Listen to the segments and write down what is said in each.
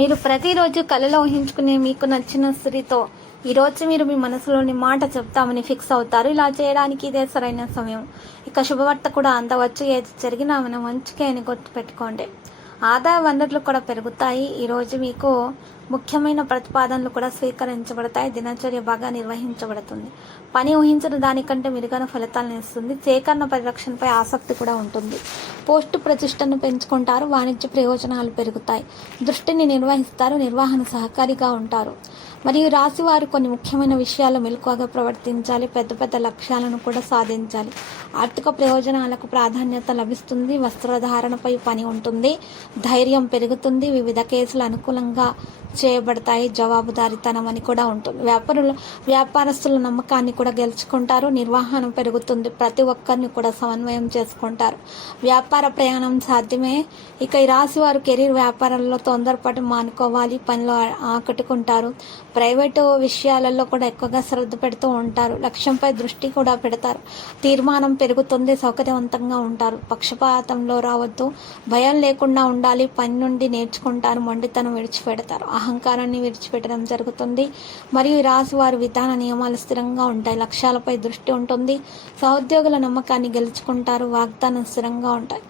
మీరు ప్రతిరోజు కలలో ఊహించుకునే మీకు నచ్చిన స్త్రీతో ఈరోజు మీరు మీ మనసులోని మాట చెప్తామని ఫిక్స్ అవుతారు. ఇలా చేయడానికి ఇదే సరైన సమయం. ఇక శుభవార్త కూడా అందవచ్చు. ఏది జరిగినా మనం మంచిగా అని గుర్తుపెట్టుకోండి. ఆదాయ వనరులు కూడా పెరుగుతాయి. ఈరోజు మీకు ముఖ్యమైన ప్రతిపాదనలు కూడా స్వీకరించబడతాయి. దినచర్య బాగా నిర్వహించబడుతుంది. పని ఊహించిన దానికంటే మెరుగైన ఫలితాలను ఇస్తుంది. సేకరణ పరిరక్షణపై ఆసక్తి కూడా ఉంటుంది. పోస్టు ప్రతిష్టను పెంచుకుంటారు. వాణిజ్య ప్రయోజనాలు పెరుగుతాయి. దృష్టిని నిర్వహిస్తారు. నిర్వహణ సహకారిగా ఉంటారు. మరియు రాశివారు కొన్ని ముఖ్యమైన విషయాలు మెలకువగా ప్రవర్తించాలి పెద్ద పెద్ద లక్ష్యాలను కూడా సాధించాలి. ఆర్థిక ప్రయోజనాలకు ప్రాధాన్యత లభిస్తుంది వస్త్రధారణపై పని ఉంటుంది ధైర్యం పెరుగుతుంది వివిధ కేసులు అనుకూలంగా చేయబడతాయి జవాబుదారీతనం అని కూడా ఉంటుంది. వ్యాపారులు వ్యాపారస్తుల నమ్మకాన్ని కూడా గెలుచుకుంటారు నిర్వహణ పెరుగుతుంది ప్రతి ఒక్కరిని కూడా సమన్వయం చేసుకుంటారు. వ్యాపార ప్రయాణం సాధ్యమే. ఇక ఈ రాశి వారు కెరీర్ వ్యాపారంలో తొందరపాటు మానుకోవాలి పనిలో ఆకట్టుకుంటారు. ప్రైవేటు విషయాలలో కూడా ఎక్కువగా శ్రద్ధ పెడుతూ ఉంటారు. లక్ష్యంపై దృష్టి కూడా పెడతారు. తీర్మానం పెరుగుతుంది సౌకర్యవంతంగా ఉంటారు. పక్షపాతంలో రావద్దు. భయం లేకుండా ఉండాలి పని నుండి నేర్చుకుంటారు మొండితనం విడిచిపెడతారు. అహంకారాన్ని విడిచిపెట్టడం జరుగుతుంది. మరియు ఈ రాశి వారి విధాన నియమాలు స్థిరంగా ఉంటాయి. లక్ష్యాలపై దృష్టి ఉంటుంది. సహోద్యోగుల నమ్మకాన్ని గెలుచుకుంటారు. వాగ్దానం స్థిరంగా ఉంటాయి.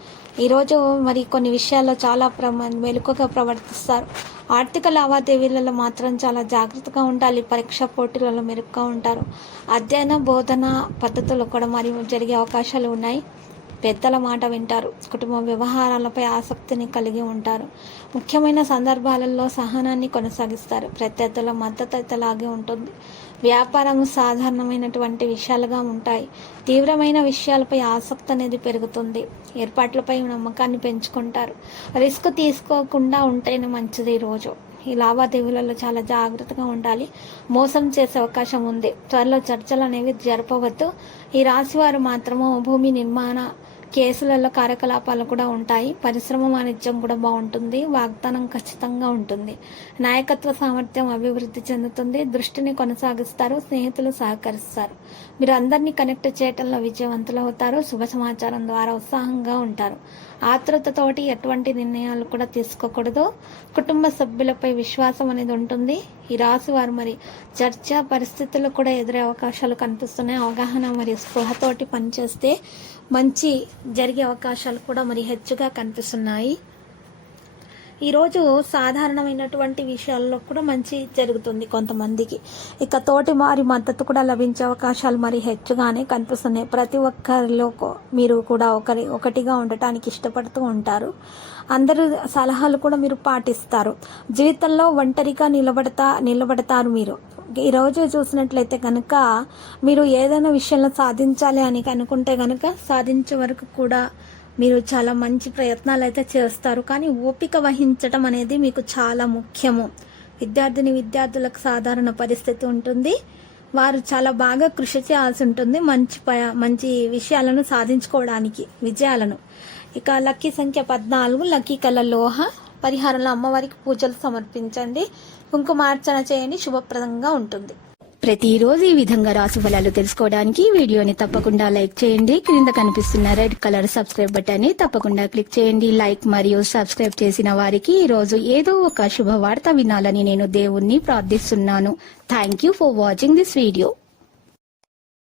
ఈరోజు మరి కొన్ని విషయాల్లో చాలా ప్రమ మెలకుగా ప్రవర్తిస్తారు. ఆర్థిక లావాదేవీలలో మాత్రం చాలా జాగ్రత్తగా ఉండాలి. పరీక్ష పోటీలలో మెరుగ్గా ఉంటారు. అధ్యయన బోధన పద్ధతులు కూడా మరి జరిగే అవకాశాలు ఉన్నాయి. పెద్దల మాట వింటారు. కుటుంబ వ్యవహారాలపై ఆసక్తిని కలిగి ఉంటారు. ముఖ్యమైన సందర్భాలలో సహనాన్ని కొనసాగిస్తారు. ప్రత్యర్థుల మద్దతు అయితే లాగే ఉంటుంది. వ్యాపారం సాధారణమైనటువంటి విషయాలుగా ఉంటాయి. తీవ్రమైన విషయాలపై ఆసక్తి అనేది పెరుగుతుంది. ఏర్పాట్లపై నమ్మకాన్ని పెంచుకుంటారు. రిస్క్ తీసుకోకుండా ఉంటేనే మంచిది ఈరోజు ఈ లావాదేవీలలో చాలా జాగ్రత్తగా ఉండాలి. మోసం చేసే అవకాశం ఉంది. త్వరలో చర్చలు అనేవి జరపవద్దు. ఈ రాశివారు మాత్రము భూమి నిర్మాణ కేసులలో కార్యకలాపాలు కూడా ఉంటాయి. పరిశ్రమ వాణిజ్యం కూడా బాగుంటుంది. వాగ్దానం ఖచ్చితంగా ఉంటుంది. నాయకత్వ సామర్థ్యం అభివృద్ధి చెందుతుంది. దృష్టిని కొనసాగిస్తారు. స్నేహితులు సహకరిస్తారు. మీరు అందరినీ కనెక్ట్ చేయటంలో విజయవంతులు అవుతారు. శుభ సమాచారం ద్వారా ఉత్సాహంగా ఉంటారు. ఆతృతతోటి ఎటువంటి నిర్ణయాలు కూడా తీసుకోకూడదు. కుటుంబ సభ్యులపై విశ్వాసం అనేది ఉంటుంది. ఈ రాశి వారు మరి చర్చ పరిస్థితులు కూడా ఎదురే అవకాశాలు కనిపిస్తున్నాయి. అవగాహన మరియు స్పృహతోటి పనిచేస్తే మంచి జరిగే అవకాశాలు కూడా మరి హెచ్చుగా కనిపిస్తున్నాయి. ఈరోజు సాధారణమైనటువంటి విషయాల్లో కూడా మంచి జరుగుతుంది కొంతమందికి. ఇక తోటి వారి మద్దతు కూడా లభించే అవకాశాలు మరి హెచ్చుగానే కనిపిస్తున్నాయి. ప్రతి ఒక్కరిలో మీరు కూడా ఒకరి ఒకటిగా ఉండటానికి ఇష్టపడుతూ ఉంటారు. అందరు సలహాలు కూడా మీరు పాటిస్తారు. జీవితంలో ఒంటరిగా నిలబడతా నిలబడతారు మీరు. ఈరోజు చూసినట్లయితే కనుక మీరు ఏదైనా విషయంలో సాధించాలి అని అనుకుంటే కనుక సాధించే వరకు కూడా మీరు చాలా మంచి ప్రయత్నాలు అయితే చేస్తారు. కానీ ఓపిక వహించటం అనేది మీకు చాలా ముఖ్యము. విద్యార్థిని విద్యార్థులకు సాధారణ పరిస్థితి ఉంటుంది. వారు చాలా బాగా కృషి చేయాల్సి ఉంటుంది మంచి ప- మంచి విషయాలను సాధించుకోవడానికి విజయాలను. ఇక లక్కీ సంఖ్య పద్నాలుగు లక్కీ కల లోహ. పరిహారంలో అమ్మవారికి పూజలు సమర్పించండి. కుంకుమార్చన చేయండి. శుభప్రదంగా ఉంటుంది. ప్రతిరోజు ఈ విధంగా రాసు ఫలాలు తెలుసుకోవడానికి వీడియోని తప్పకుండా లైక్ చేయండి. క్రింద కనిపిస్తున్న రెడ్ కలర్ సబ్స్క్రైబ్ బటన్ని తప్పకుండా క్లిక్ చేయండి. లైక్ మరియు సబ్స్క్రైబ్ చేసిన వారికి ఈ రోజు ఏదో ఒక శుభవార్త వినాలని నేను దేవుణ్ణి ప్రార్థిస్తున్నాను. Thank you for watching this video